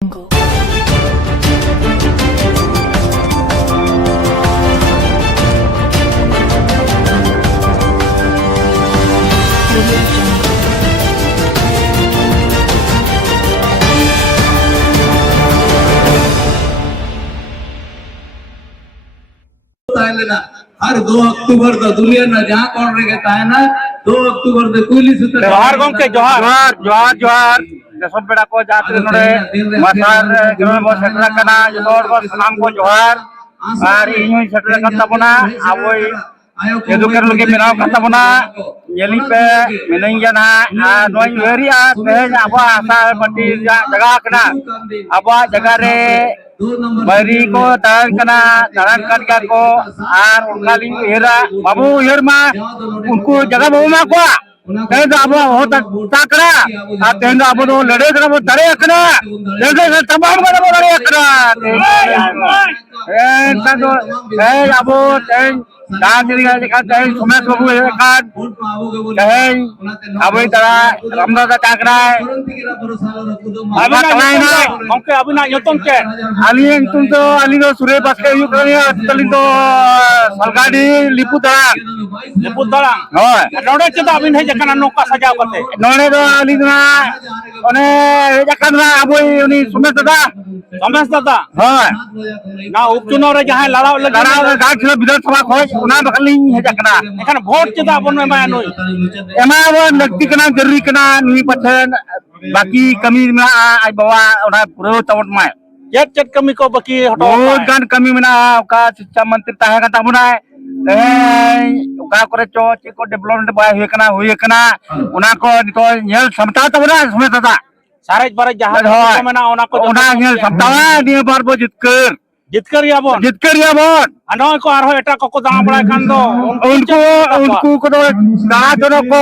हर 2 अक्टूबर तो दुनिया ना जहाँ कौन रहता है ना 2 अक्टूबर तो कोयली सुतर जोहार गमके जोहार जोहार जोहार देशों बेड़ा को जाते नोड़े मसार ग्राम को सेटल करना जोर को सलाम को जोहार और इन्हीं सेटल करता बना आवोई यदु कर लोगे मिलाओ करता बना येली पे मिलेंगे ना नोई वेरिया तेज आबा आशा बंटी जगह करना आबा जगह रे बैरी को तारण कर को आर उनका लिंग हेरा बाबू हेरमा उनको जगह बाबू मा को तेज अब होता ताकरा आ तेज अब तो लड़े करा वो दरे करा तेज तमाम करा वो दरे करा तेज अब तेज दान दिया जगह तेज सुमेश बाबू हेरा तेज अब इधर रामदास ताकरा अभी ना हमके अभी ना योतम के अलियन तुम तो अलिनो सुरे बस के युग करने तलिन तो सलगाड़ी लिपु दरा होय नोडे चदा अभी नहीं जकना नौका सजाव करते नोडे तो अलिना ओने जकना अबोई उनी सुमेश दादा होय ना उपचुनाव रे जहां लड़ाव गाछ विधानसभा खोज उना बखलिन हे जकना एखन वोट चदा बन में नोई एमा वो नक्ति कना जरूरी कना नुई पठन बाकी कमी में आई बाबा ओना पूरा तवट में चेट कमी को बाकी हटो बहुत गान कमी में का शिक्षा मंत्री ताहे का तबना उका करे चो चे को डेवलपमेंट बाय हुए कना उना को तो नेल क्षमता तबना समय दादा सारे बारे जहां को मेना उना को उना नेल क्षमता नि बार बो जितकर याबन अनो को आरो एटा को दाम बड़ा कान दो उनको को दा जनो को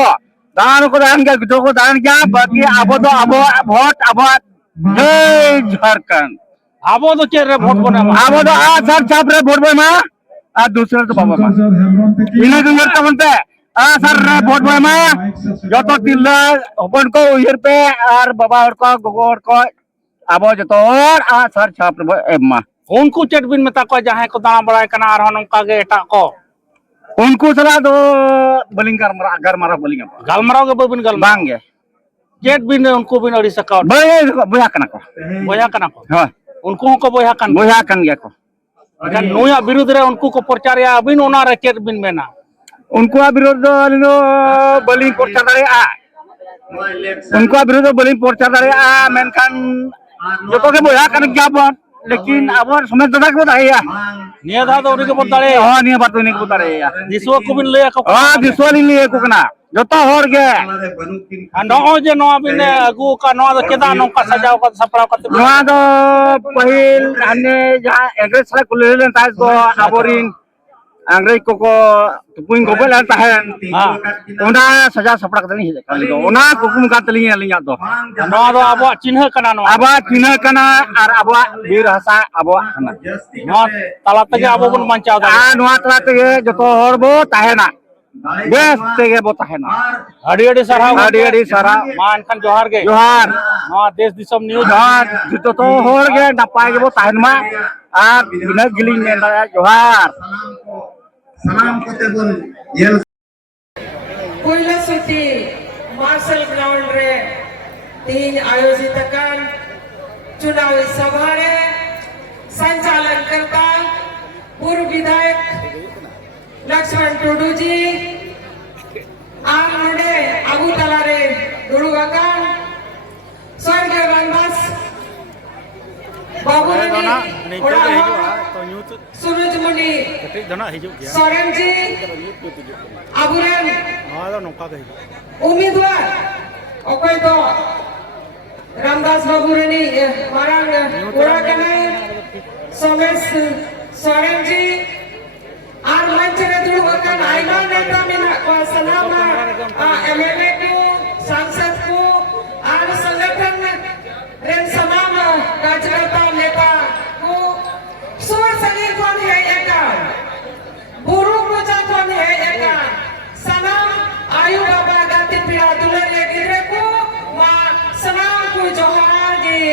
दान को दान के जो को दान क्या बाकी आबो तो आबो वोट आबो जय झारखंड आबो तो चेरे वोट बना आबो तो आ सर छाप रे वोट बना आ दूसरे तो बाबा मा इने दुंगर का बनते आ सर रे वोट बना जो तो तिल्ला अपन को उयर पे और बाबा और को गोगोर को आबो जो तो और आ सर छाप रे एम्मा उनको चेट बिन मता को जहां को दाना बड़ा कना और नंका गे एटा को उनको सला दो बलिंगर मरा बलिंगर गालमराव के बबिन गल बांगे चेट बिन उनको बिन अड़ी सका बोया कना को हां उनको को बोया कन गया को अगर नोया विरोध रे उनको को प्रचार या बिन ओना रे चेट बिन मेना उनको विरोध लिनो बलिंग प्रचार रे आ उनको विरोध बलिंग प्रचार रे आ मेनखान जो तो के बोया कन क्या लेकिन अब समय दादा को बताया निया दा तो उन्हीं को बताए हां निया बात उन्हीं को बताए दिसवा को बिन ले को हां दिसवा ले को कना जतो होर गे नो जे नो बिन अगु का नो तो केदा नो का सजाव का सपड़ा का नो तो पहिल हने जहां एग्रेस रे को लेन ताज को आबोरिन अंग्रेज को तुपुइन को बेला ताहन ओना सजा सपड़ा का नहीं है ओना कुकुम का तली अलिया तो नो तो अब चिन्ह कना नो अब चिन्ह कना और अब वीर हसा अब कना नो तला तगे अब बन बचाव दा नो तला तगे जतो हरबो ताहेना बेस तगे बो ताहेना अडी सरा मान खान जोहार गे जोहार नो देश दिसम न्यूज जोहार जतो तो हर गे नपाय गे बो ताहेन मा आ बिना गिलिंग में जोहार सलाम कोते बोल येल कोयला सिटी मार्शल ग्राउंड रे 3 आयोजित कान चुनावी सभा रे संचालन करता पूर्व विधायक लक्ष्मण टुडू जी आग नोडे आगु तला रे दुड़ुगाकान स्वर्गीय रामदास बाबू सूरज मुनि सोरेन जी आबुरेन उम्मीदवार अकोय तो रामदास बाबू रेनी मारांग कोड़ा कनाई सोमेश सोरेन जी आर मंच रे दुड़ुगाकान आइमा नेता मिना को सलामा एमएलए को सांसद को आर संगठन रेन सलाम कार्यकर्ता नेता को सुर संगीत कौन है एकान बुरु पूजा कौन है एकान सलाम आयु बाबा गाती पीड़ा दुलर ले गिरे को मां सलाम को जोहार गे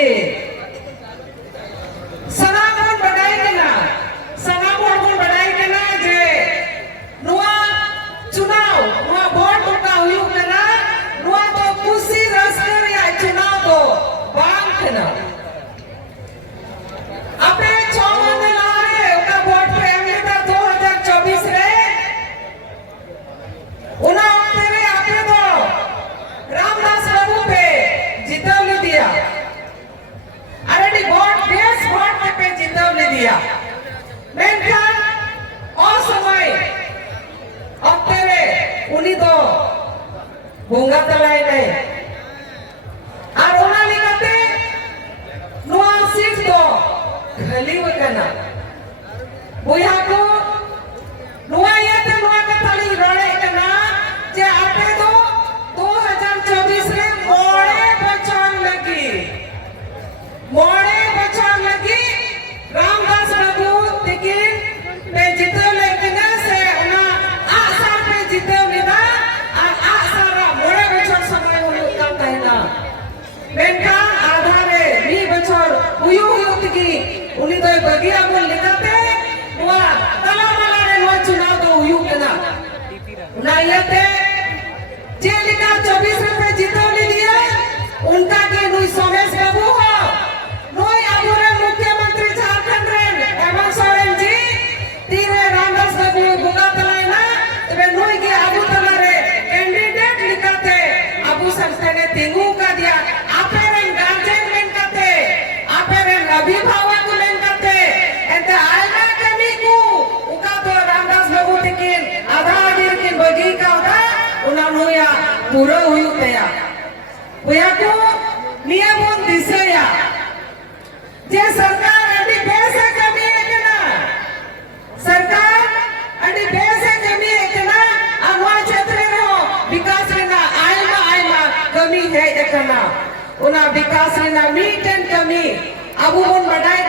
अपने 6 महीने लारे उनका वोट पे हमने 2024 रे उना तेरे आपने तो रामदास बाबू पे जितवली दिया अरे डी वोट बेस वोट पे जितवली दिया मेनखान और समय अब तेरे उन्हीं तो bunga talay na arona ligate nuwa sit do khali wakana buya ko nuwa yate nuwa ka tali rane kana je ape do 2024 re more bachon lagi ramdas babu tikin pe jitau lekana se ana asar pe jitau nida मेनखान आधारे मी बचर हुयु तकी उनी तो बगिया को लिखते हुआ तला मला रे नो चुनाव तो हुयु कना उना यते जे लिखा 24 रुपए जितवली दिया उनका के नुई सोमेश बाबू हो नुई आबुरे मुख्यमंत्री झारखंड रे हेमंत सोरेन जी तीरे रामदास बाबू बुगा तलायना तबे नुई के आबू तला रे कैंडिडेट लिखते आबू संस्था ने तिंगू का दिया अभिभावक लेन करते एंते आयना कमी को उका तो रामदास बाबू टिकिन आधा दिन की बगी का होता उना नुया पूरा हुई तया हुया को नियमों दिसे या जे सरकार अभी पैसे कमी है क्या सरकार अभी पैसे कमी है क्या अनवा क्षेत्र में हो विकास लेना आयमा कमी है क्या उना विकास लेना मीटन कमी अबू उन बढ़ाए